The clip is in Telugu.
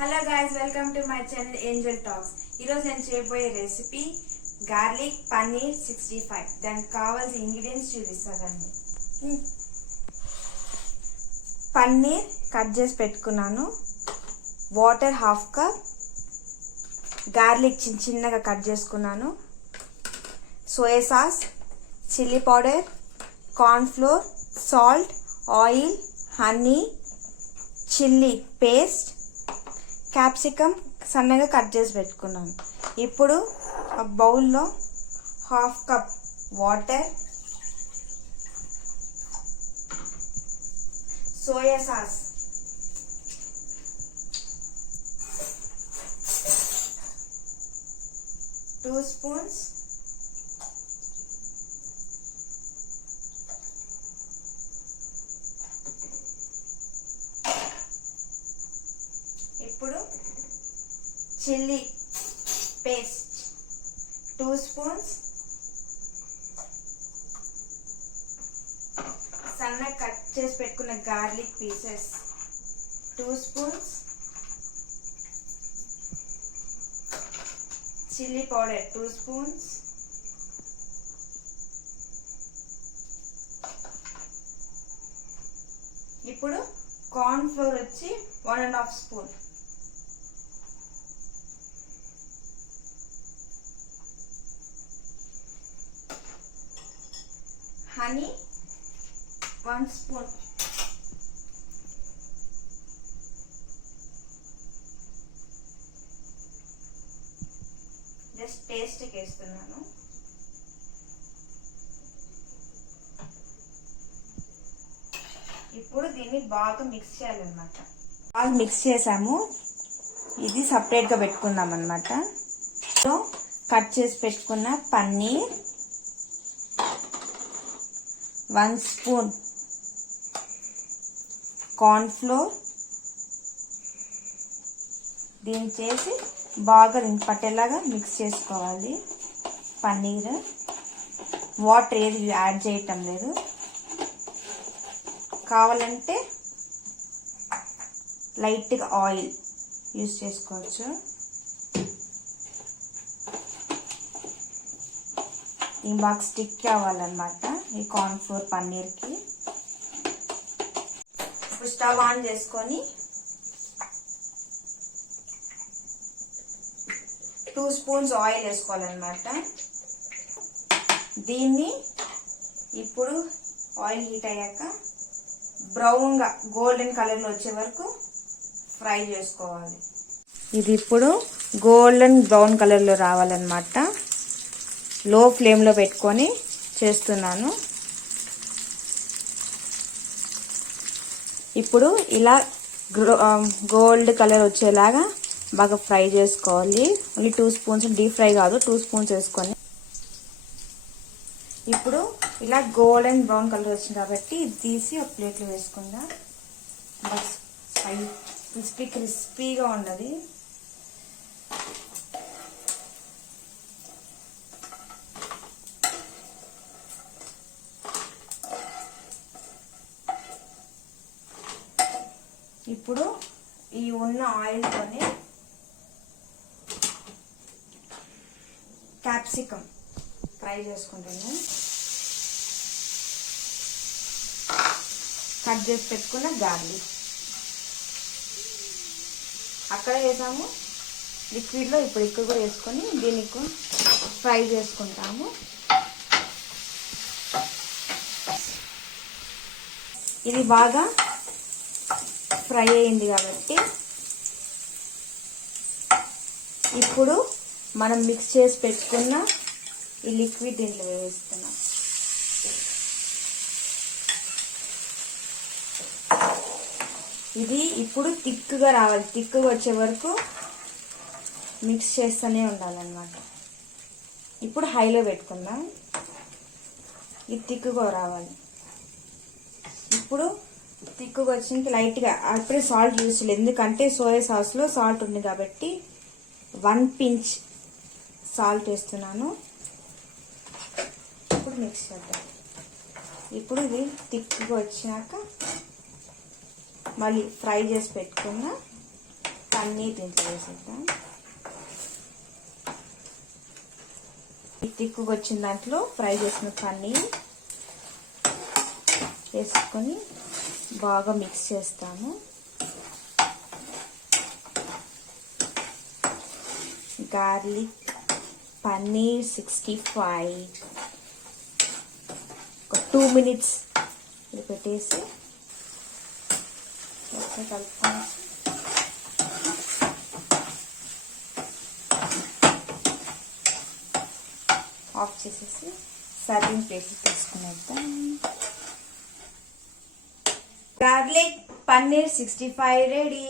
Hello guys, welcome to my channel Angel talks. ఈరోజు నేను చేయబోయే రెసిపీ గార్లిక్ పన్నీర్ 65. దానికి కావాల్సిన ఇంగ్రీడియంట్స్ చూపిస్తారండి. పన్నీర్ కట్ చేసి పెట్టుకున్నాను, వాటర్ హాఫ్ కప్, గార్లిక్ చిన్నగా కట్ చేసుకున్నాను, soya sauce, chilli powder, corn flour, salt, oil, honey, chilli paste, capsicum సన్నగా కట్ చేసి పెట్టుకున్నాను. ఇప్పుడు ఒక బౌల్లో half cup water, soya sauce, two spoons, ఇప్పుడు చిల్లీ పేస్ట్ 2 స్పూన్స్, సన్నగా కట్ చేసి పెట్టుకున్న garlic pieces 2 spoons, chilli powder 2 spoons, ఇప్పుడు కార్న్ ఫ్లోర్ వచ్చి 1.5 స్పూన్, హనీ 1 స్పూన్, జస్ట్ టేస్ట్కి వేస్తున్నాను. ఇప్పుడు దీన్ని బాగా మిక్స్ చేయాలన్నమాట. బాగా మిక్స్ చేసాము, ఇది సపరేట్గా పెట్టుకుందాం అన్నమాట. సో కట్ చేసి పెట్టుకున్న పన్నీర్, 1 స్పూన్ కార్న్ ఫ్లోర్, దీన్ని చేసి బాగా పట్టేలాగా మిక్స్ చేసుకోవాలి. పన్నీర్ వాటర్ ఏది యాడ్ చేయటం లేదు, కావాలంటే లైట్గా ఆయిల్ యూస్ చేసుకోవచ్చు. ఈ బాగా స్టిక్ అవ్వాలన్నమాట ఈ కార్న్ ఫ్లోర్ పన్నీర్కి. ఇప్పుడు స్టవ్ ఆన్ చేసుకొని 2 స్పూన్స్ ఆయిల్ వేసుకోవాలన్నమాట. దీన్ని ఇప్పుడు ఆయిల్ హీట్ అయ్యాక బ్రౌన్గా గోల్డెన్ కలర్లో వచ్చే వరకు ఫ్రై చేసుకోవాలి. ఇది ఇప్పుడు గోల్డెన్ బ్రౌన్ కలర్లో రావాలన్నమాట. లో ఫ్లేమ్లో పెట్టుకొని చేస్తున్నాను. ఇప్పుడు ఇలా గోల్డ్ కలర్ వచ్చేలాగా బాగా ఫ్రై చేసుకోవాలి. ఓన్లీ 2 స్పూన్స్, డీప్ ఫ్రై కాదు, 2 స్పూన్స్ వేసుకొని. ఇప్పుడు ఇలా గోల్డెన్ బ్రౌన్ కలర్ వచ్చింది కాబట్టి ఇది తీసి ఒక ప్లేట్లో వేసుకుందాం. బస్ క్రిస్పీగా ఉండదు. ఇప్పుడు ఈ ఉన్న ఆయిల్తోనే క్యాప్సికమ్ ఫ్రై చేసుకుంటాను. కట్ చేసి పెట్టుకున్న గార్లిక్ అక్కడ వేసాము లిక్విడ్లో, ఇప్పుడు ఇక్కడ కూడా వేసుకొని దీన్ని ఫ్రై చేసుకుంటాము. ఇది బాగా ఫ్రై అయింది కాబట్టి ఇప్పుడు మనం మిక్స్ చేసి పెట్టుకున్న ఈ లిక్విడ్ దీంట్లో వేస్తున్నాం. ఇది ఇప్పుడు థిక్గా రావాలి. థిక్గా వచ్చే వరకు మిక్స్ చేస్తూనే ఉండాలన్నమాట. ఇప్పుడు హైలో పెట్టుకుందాం, ఇది థిక్గా రావాలి. ఇప్పుడు థిక్గా వచ్చింది లైట్గా. అప్పుడే సాల్ట్ యూజ్ చేయలేదు, ఎందుకంటే సోయా సాస్లో సాల్ట్ ఉంది కాబట్టి 1 పించ్ సాల్ట్ వేస్తున్నాను. ఇప్పుడు మిక్స్ చేద్దాం. ఇప్పుడు ఇది థిక్గా వచ్చినాక మళ్ళీ ఫ్రై చేసి పెట్టుకున్న పన్నీర్ దీంట్లో వేసేద్దాం. ఈ తిక్కుగా వచ్చిన దాంట్లో ఫ్రై చేసిన పన్నీర్ వేసుకొని బాగా మిక్స్ చేస్తాము. గార్లిక్ పన్నీర్ 65 ఒక 2 minutes ఇది పెట్టేసి కలుపుకొని ఆఫ్ చేసేసి సర్వింగ్ ప్లేట్ తీసుకునేద్దాం. Garlic paneer 65 ready.